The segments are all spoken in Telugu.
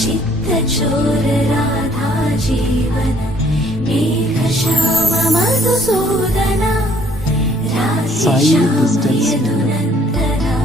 चित्तचोर राधा जीवन मेघश्याम मधुसूदन राधेश्याम यदुनन्दना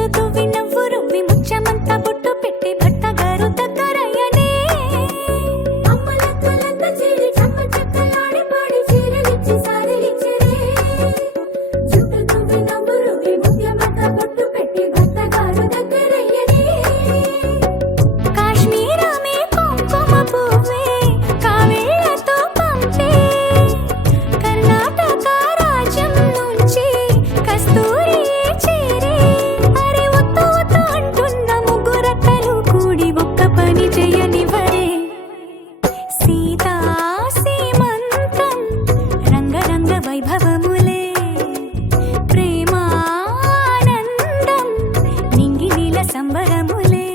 జుట్టు తువ్వి నవ్వు రువ్వి ముచ్చమంతా బొట్టు పెట్టి భర్త గారు దగ్గరయ్యనే అమ్మలక్కలంతా చేరి చక్క చక్కలాడి పాడి చీరలిచ్చి సారిలిచ్చిరే జుట్టు తువ్వి నవ్వు రువ్వి ముచ్చమంతా బొట్టు పెట్టి భర్త గారు దగ్గరయ్యనే కాశ్మీరమే కుంకుమ పువ్వే కావేళ్లతో పంపే కర్ణాటక రాజ్యం నుంచి కస్తూరి చేరే అరే ఒత్తు ఒత్తు అంటున్న ముగ్గురక్కలు కూడి ఒక్క పని చేయనివరే సీతా సీమంతం రంగరంగ వైభవములే ప్రేమానందం నింగి నీల సంబరములే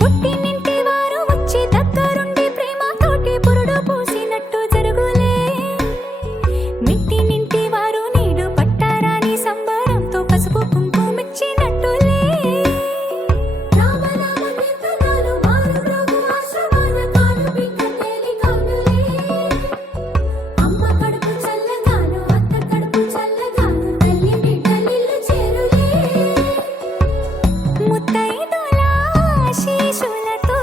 పుట్టినింటి వారు వచ్చి దగ్గరుండి ప్రేమతోటి పురుడు పూసినట్టు జరుగులే మిట్టినింటి వారు నీడు పట్టారాని సంబరంతో పసుపు కుంకుమిచ్చినట్టులే రామనామ కీర్తనలు మారు మ్రోగు ఆశ్రమాన కాను బిడ్డ తేలికౌనులే అమ్మ కడుపు చల్లగాను అత్త కడుపు చల్లగాను తల్లి బిడ్డలిల్లు చేరులే ముత్తైదుల ఆశీస్సులతో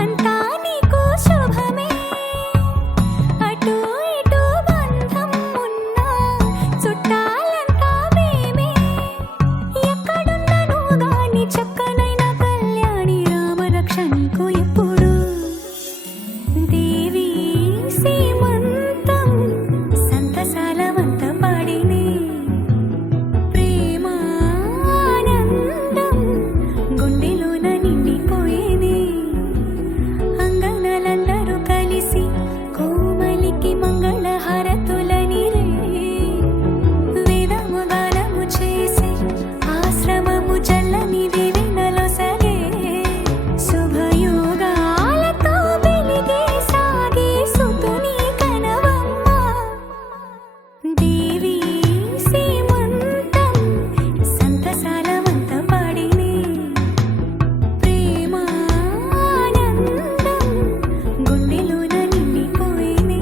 అంతా నీకు శుభమే అటు ఇటు బంధం ఉన్నా చుట్టాలంతా మేమే ఎక్కడున్నను గాని చక్కనైన కళ్యాణి రామరక్ష నీకు ఎప్పుడు దేవి సీమంతం సంతసాల వంత పాడినే ప్రేమానందం గుండెలోన నిండిపోయేది అంగనలందరూ కలిసి కోమలికి మంగళ హారతులని రే వేదము గానము చేసి ఆశ్రమము చల్లని దేవినలో సగే శుభయోగాలతో వెలిగే సాగే సుతుని కనవమ్మ దేవి సీమంతం సంతసాల వంత పాడినే ప్రేమానందం గుండెలోన నిండిపోయినే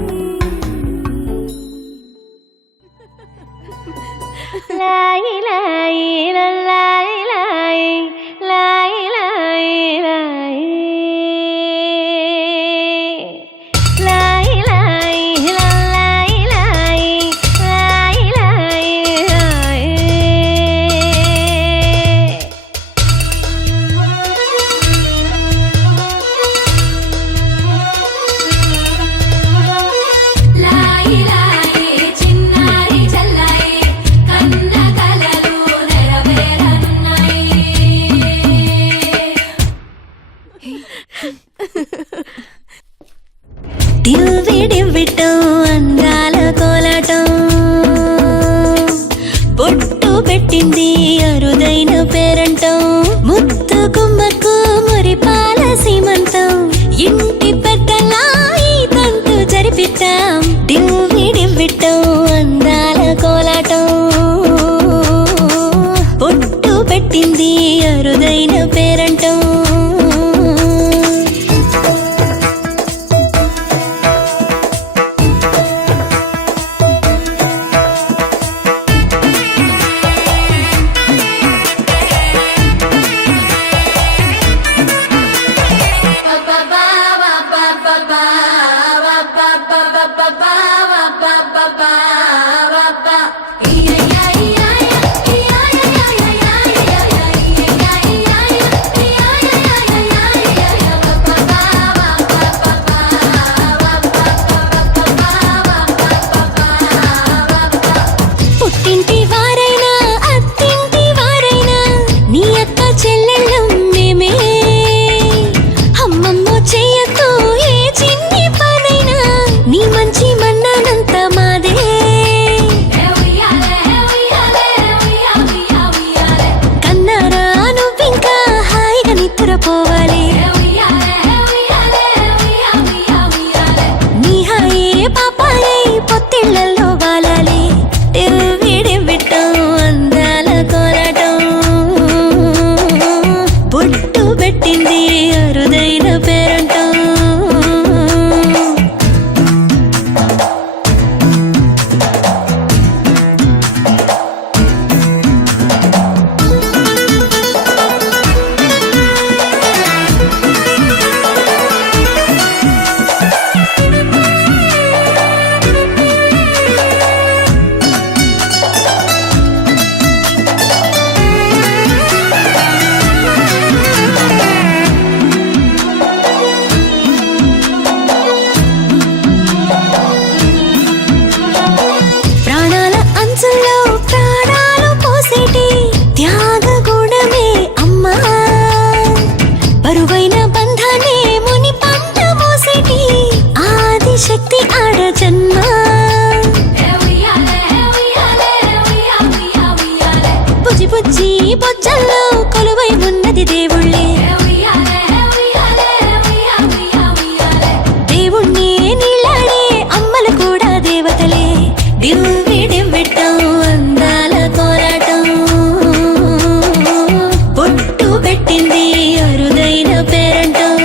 లాయి లాయి లాయి లాయి లాయి లాయి లాయి లాయి లాయి లాయి లాయి లాయి లాయి లాయి లాయి చిన్నారి చల్లాయి కన్న కలలు నెరవేరనున్నాయి దివ్వి డివ్విటం అందాల కోలాటం బొట్టు పెట్టింది అరుదైన పేరంటం ముత్తు గుమ్మకు మురిపాల సీమంతం ఇంటి పెద్దలా ఈ తంతు జరిపిద్దాం దివ్వి డివ్విటం అందాల కోలాటం బొట్టు పెట్టింది అరుదైన పేరంటం బొజ్జల్లో కొలువై ఉన్నది దేవుళ్ళే. దేవుణ్ణి నీళ్ళాడే అమ్మలు కూడా దేవతలే. దివ్వి దివ్వెట్టం అందాల కోరాటం పొట్టు పెట్టింది అరుదైన పేరంటం.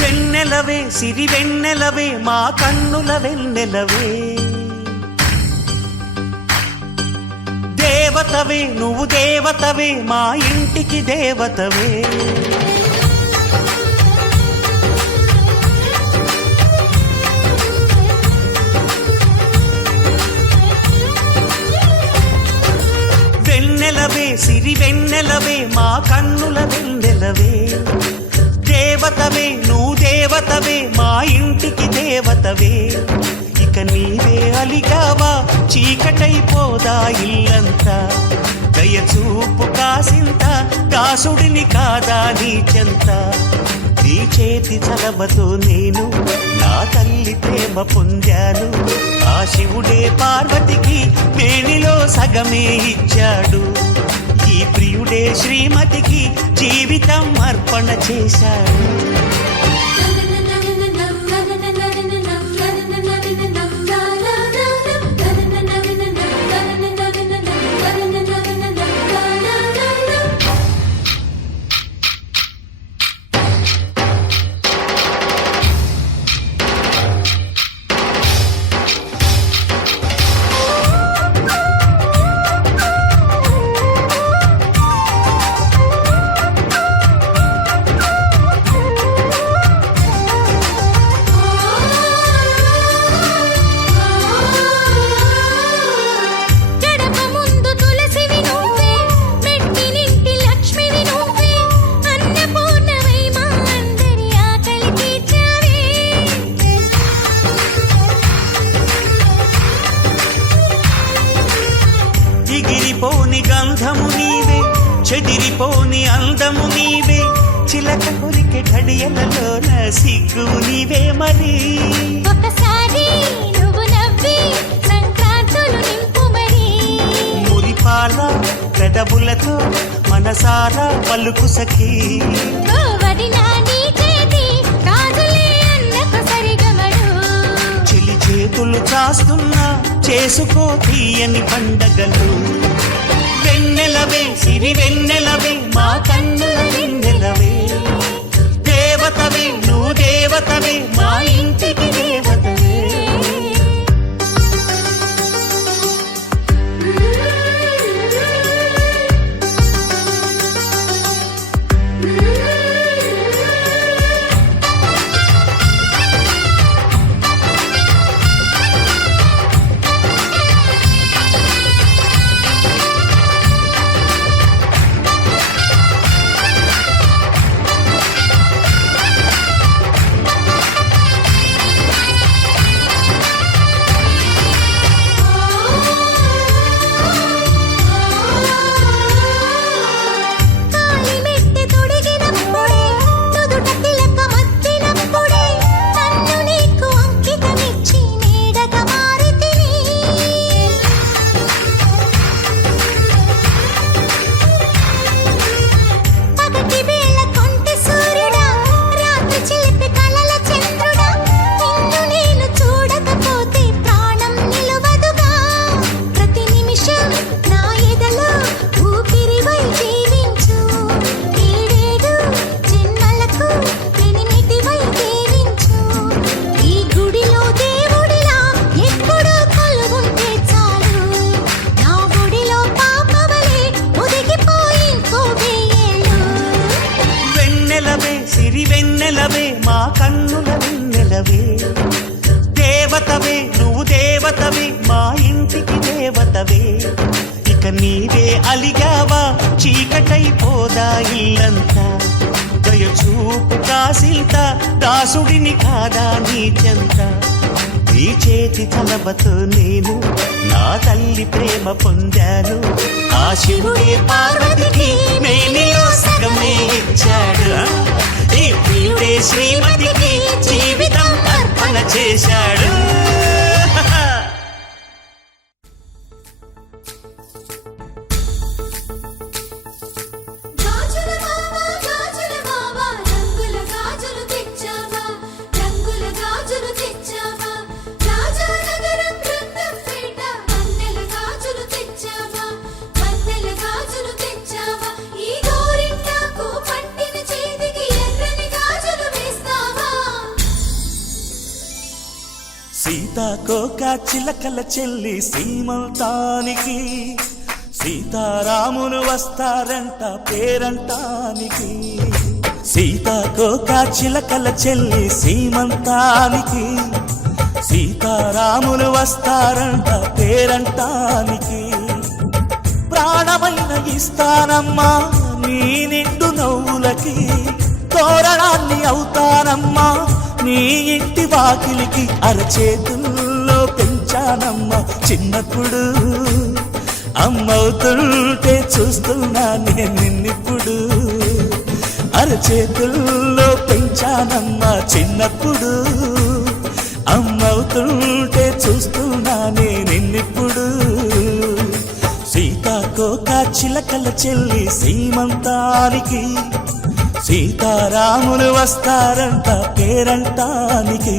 వెన్నెలవే సిరి వెన్నెలవే మా కన్నుల వెన్నెలవే. దేవతవే నువ్వు దేవతవే మా ఇంటికి దేవతవే. వెన్నెలవే సిరి వెన్నెలవే మా కన్నుల వెన్నెలవే. దేవతవే నువ్వు దేవతవే మా ఇంటికి దేవతవే. ఇక నీవే అలిగావా చీకటైపోదా ఇల్లంతా. దయచూపు కాసింత దాసుడిని కాదా నీ చెంత. నీ చేతి చలవతో నేను నా తల్లి ప్రేమ పొందాను. ఆ శివుడే పార్వతికి మేనిలో సగమే ఇచ్చాడు. ఈ ప్రియుడే శ్రీమతికి జీవితం అర్పణ చేశాడు. ఎగిరిపోని గంధము నీవే చెదిరిపోని అందము నీవే. చిలక కొరికె ఘడియలలోన సిగ్గు నీవే మరి. ఒకసారి నువ్వు నవ్వి సంక్రాంతులు నింపు మరి. మురిపాల పెదవులతో మనసారా పలుకు సఖీ. చెలి చేతులు చాస్తున్నా చేసుకో తీయని పండగలు. వెన్నెలవే సిరి వెన్నెలవే మా కన్నుల వెన్నెలవే. దేవతవే నువ్వు దేవతవే మా ఇంటికి దేవతవే. అలిగావా చీకటైపోదా ఇల్లంతా దయచూపు కాసింత దాసుడిని కాదా నీ చెంత నీ చేతి తలబతో నేను నా తల్లి ప్రేమ పొందాను ఆ శివుడే పార్వతికి మేనిలో సగమే ఇచ్చాడు ఈ ప్రియుడే శ్రీమతికి జీవితం అర్పణ చేశాడు గాజుల మావా రంగుల గాజులు తెచ్చావా రంగుల గాజులు తెచ్చావా రాజానగరం రంగంపేట వన్నెల గాజులు తెచ్చావా వన్నెల గాజులు తెచ్చావా ఈ గోరింటాకు పట్టిన చేతికి ఎర్రని గాజులు వేస్తావా సీతాకోక చిలకల చెల్లి సీమంతానికి సీతారాములు వస్తారంట పేరంటానికి సీతాకోక చిలకల చెల్లి సీమంతానికి సీతారాములు వస్తారంట పేరంటానికి ప్రాణమైన ఇస్తానమ్మా నీ నిండు నవ్వులకి తోరణాన్ని అవుతానమ్మా నీ ఇంటి వాకిలికి అరచేతుల్లో పెంచానమ్మా చిన్నప్పుడు అమ్మవుతుంటే చూస్తున్నా నేను నిన్నిప్పుడు అరచేతుల్లో పెంచానమ్మా చిన్నప్పుడు అమ్మవుతుంటే చూస్తున్నా నేను నిన్నిప్పుడు సీతాకోక చిలకల చెల్లి సీమంతానికి సీతారాములు వస్తారంట పేరంటానికి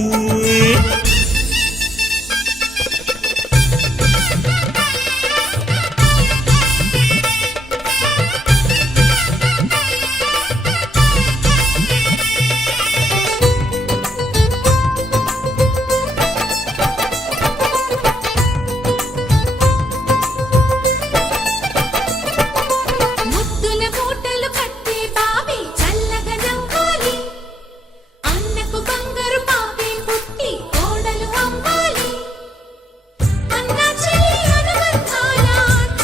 ముద్దుల మూటలు కట్టి బావి చల్లగా నవ్వాలి అన్నకు బంగారు పాపి పుట్టి కోడలు అవ్వాలి అన్న చెల్లి అనుబంధాల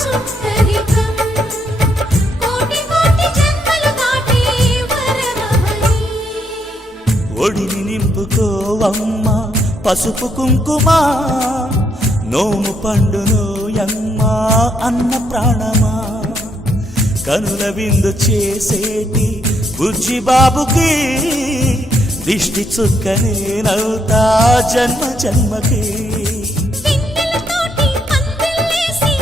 చుట్టరికం కోటి కోటి జన్మలు దాటి వరమవలి ఒడిని నింపుకోవమ్మ పసుపు కుంకుమ నోము పండునోయమ్మ అన్న ప్రాణమా కనుల విందు చేసేటి బుజ్జి బాబుకి దిష్టి చుక్కనేనవుతా జన్మ జన్మకి పిన్నెలతోటి పందిళ్ళేసి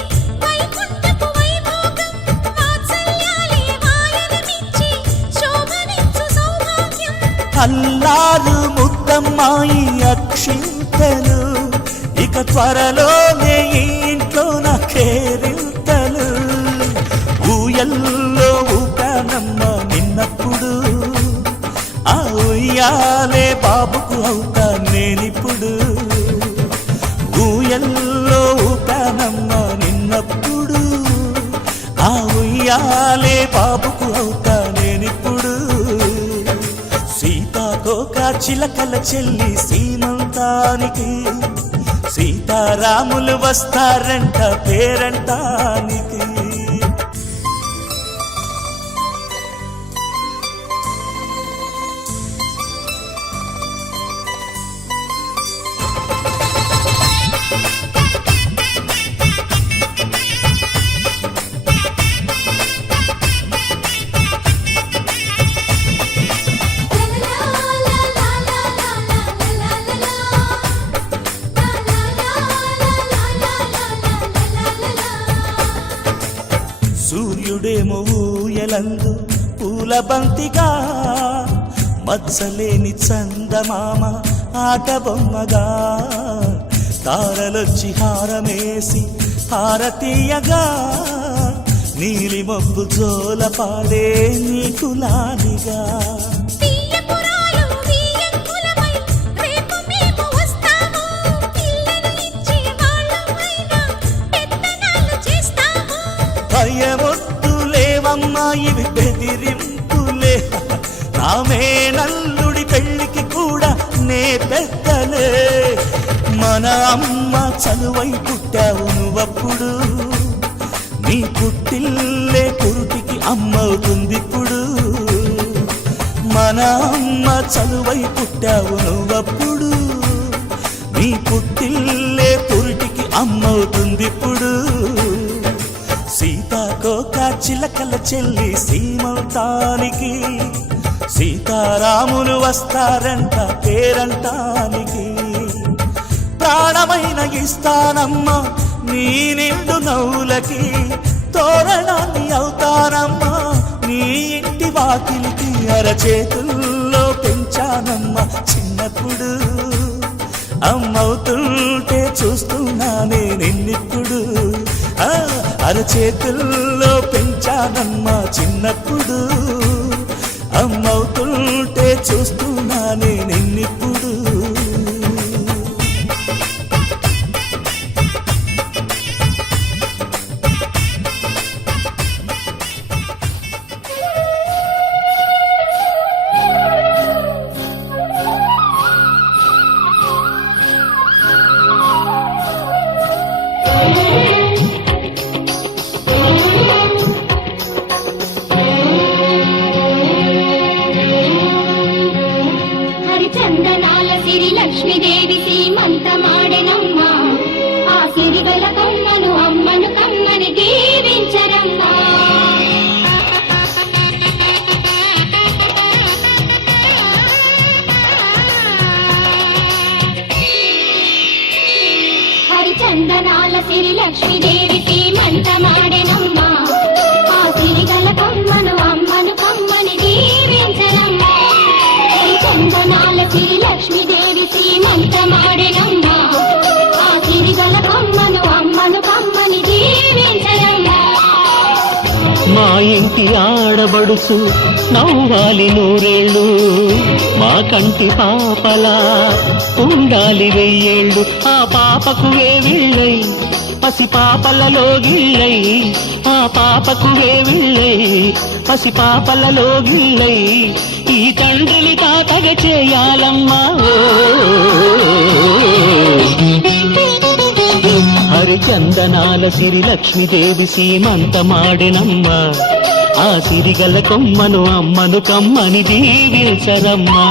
వైకుంఠపు వైభోగం వాత్సల్యాలే వాయనమిచ్చి శోభనిచ్చు సౌభాగ్యం అల్లారు ముద్దమ్మాయి అక్షింతలు ఇక త్వరలోనే ఈ ఇంట్లో నా కేరింతలు ఊయల్లో ఊపానమ్మ నిన్నప్పుడు ఆ ఉయ్యాలే బాబుకు అవుతా నేనిప్పుడు ఊయల్లో ఊపానమ్మ నిన్నప్పుడు ఆ ఉయ్యాలే బాబుకు అవుతా నేనిప్పుడు సీతాకోక చిలకల చెల్లి సీమంతానికి సీతారాములు వస్తారంట పేరంటానికి సూర్యుడేమో ఊయలందు పూల బంతిగా మత్సలేని చందమామ ఆట బొమ్మగా తారలొచ్చి హారమేసి హారతీయగా నీలి మబ్బు జోల పాడే నీకులానిగా తీయపురాలు తీయంకులమై రేపు మేము వస్తాము పిల్లను ఇచ్చే వాళ్ళమైనా పెత్తనాలు చేస్తాము భయమొద్దులేవమ్మా ఇవి బెదిరింపులే నామే నల్లుడి పెళ్లికి కూడా నే పెద్దలే మన అమ్మ చనువై పుట్టావు నువ్వప్పుడు నీ పుట్టిల్లు చలువై పుట్టావు నువ్వప్పుడు నీ పుట్టిల్లే పురిటికి అమ్మవుతుందిప్పుడు సీతాకోక చిలకల చెల్లి సీమంతానికి సీతారాములు వస్తారంట పేరంటానికి ప్రాణమైన ఇస్తానమ్మా నీ నిండు నవ్వులకి తోరణాన్ని అవుతానమ్మా నీ ఇంటి వాకిలికి అరచేతుల్లో పెంచానమ్మా చిన్నప్పుడు అమ్మవుతుంటే చూస్తున్నానే నిన్నిప్పుడు అరచేతుల్లో పెంచానమ్మా చిన్నప్పుడు అమ్మవుతుంటే చూస్తున్నానే నిన్నిప్పుడు హరిచందనాల సిరి లక్ష్మీదేవి సీమంతమాడెనమ్మా ఆ సిరిగల కొమ్మను అమ్మను కమ్మని దీవించరమ్మా హరిచందనాల సిరి లక్ష్మీదేవి సీమంతమాడెనమ్మా ఆ సిరిగల కొమ్మను అమ్మను కమ్మని దీవించరమ్మా చందనాల సిరి లక్ష్మీదేవి సీమంతమాడెనమ్మా ఆ సిరిగల కొమ్మను అమ్మను కమ్మని దీవించరమ్మా మా ఇంటి ఆడబడుచు నవ్వాలి నూరేళ్ళు మా కంటి పాపలా ఉండాలి వెయ్యేళ్ళు ఆ పాపకు వేవిళ్ళై పసి పాపలలో గిళ్ళై ఆ పాపకు వేవిళ్ళై పసి పాపలలో గిళ్ళై ఈ తండ్రిని తాతగా చేయాలమ్మా హరిచందనాల సిరి లక్ష్మీదేవి సీమంతమాడెనమ్మా ఆ సిరిగల కొమ్మను అమ్మను కమ్మని దీవించరమ్మా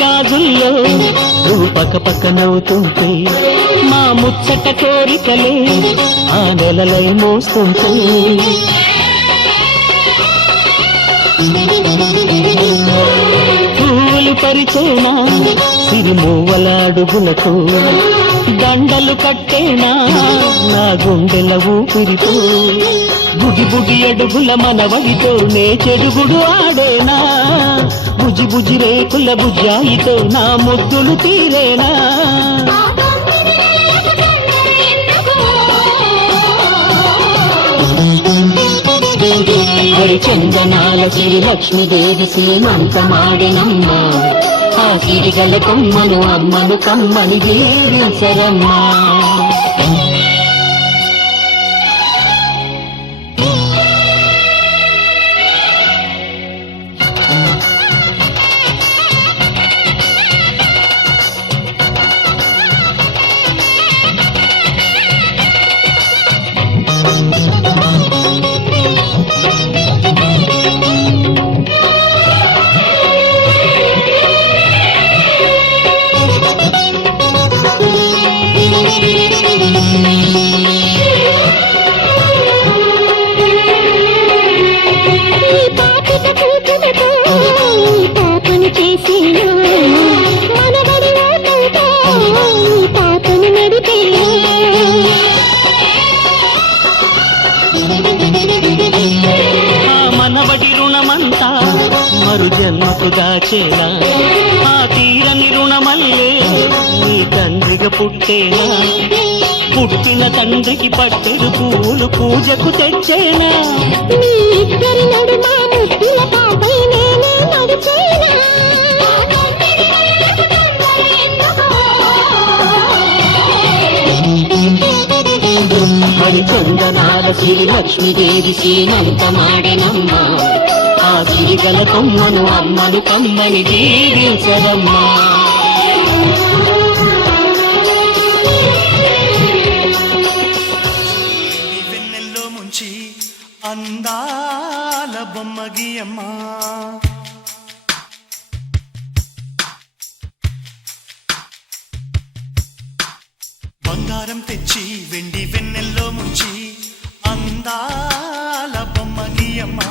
గాజుల్లో నువ్వు పక్క నవ్వుతుంటే మా ముచ్చట కోరికలే ఆ నెలలై మోస్తుంటే పూలు పరిచేనా సిరిమూవల అడుగులకు దండలు కట్టేనా నా గుండెల ఊపిరితో బుడి బుడి అడుగుల మనవడితో నే చెడుగుడు ఆడేనా బుజి బుజి రేకుల బుజ్జాయితో నా ముద్దులు తీరేనా హరిచందనాల సిరి లక్ష్మీదేవి సీమంతమాడెనమ్మా ఆ సిరిగల కొమ్మను అమ్మను కమ్మని దీవించరమ్మా మనవడి రుణమంతా మరు జన్మకు దాచేలా ఆ తీరని రుణమల్లే నీ తండ్రిగా పుట్టేలా పుట్టిన తండ్రికి పట్టుడు పూలు పూజకు తెచ్చేనా మీ ఇద్దరి నడుమ ముద్దుల పాపై నేనే నడిచేనా మరి చందనాల శ్రీ లక్ష్మీదేవి సీమంతమాడెనమ్మా ఆ సిరిగల కొమ్మను అమ్మను కమ్మని దీవించరమ్మా వెన్నెల్లో ముంచి అందాల బొమ్మ గీయమ్మా బంగారం తెచ్చి వెండి వెన్నెల్లో ముంచి అందాల బొమ్మ గీయమ్మా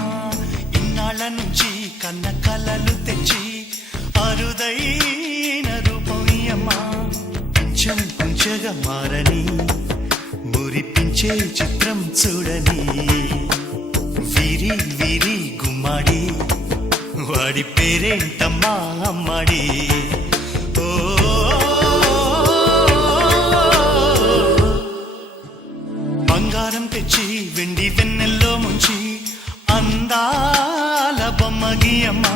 ఇన్నాళ్ళ నుంచి కన్న కలలు తెచ్చి అరుదైన రూపమయ్యమ్మా కొంచెం కొంచెగా మారని మురిపించే చిత్రం చూడని వీరి వీరి గుమ్మాడి వాడి పేరేంటమ్మా అమ్మాడి ఓ బంగారం తెచ్చి వెండి వెన్నెల్లో ముంచి అందాల బొమ్మ గీయమ్మా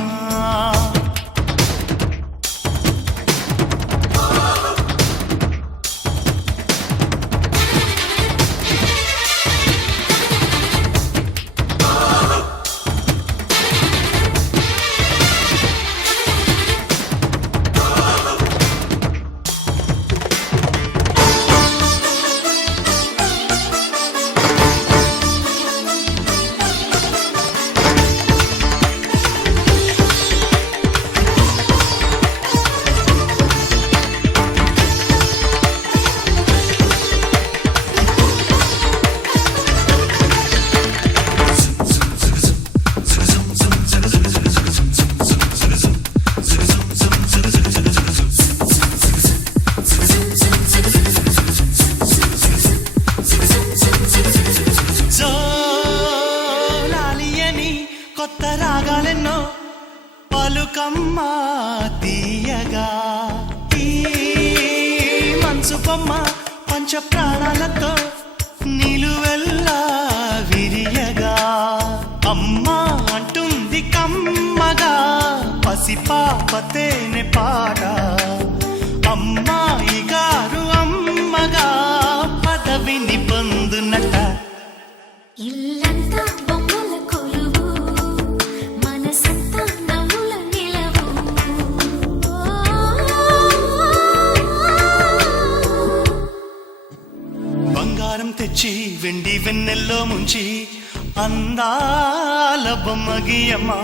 కొత్త రాగాలెన్నో పలుకమ్మా తీయగా ఈ మనసు బొమ్మ పంచ ప్రాణాలతో నిలువెల్లా విరియగా అమ్మా అంటుంది కమ్మగా పసిపాపతేనే పాట అమ్మాయి గారు అమ్మగా పదవిని పొందునట ఇల్లంతా బొమ్మల కొలువు మనసంతా నవ్వుల నిలవు బంగారం తెచ్చి వెండి వెన్నెల్లో ముంచి అందాల బొమ్మ గీయమ్మా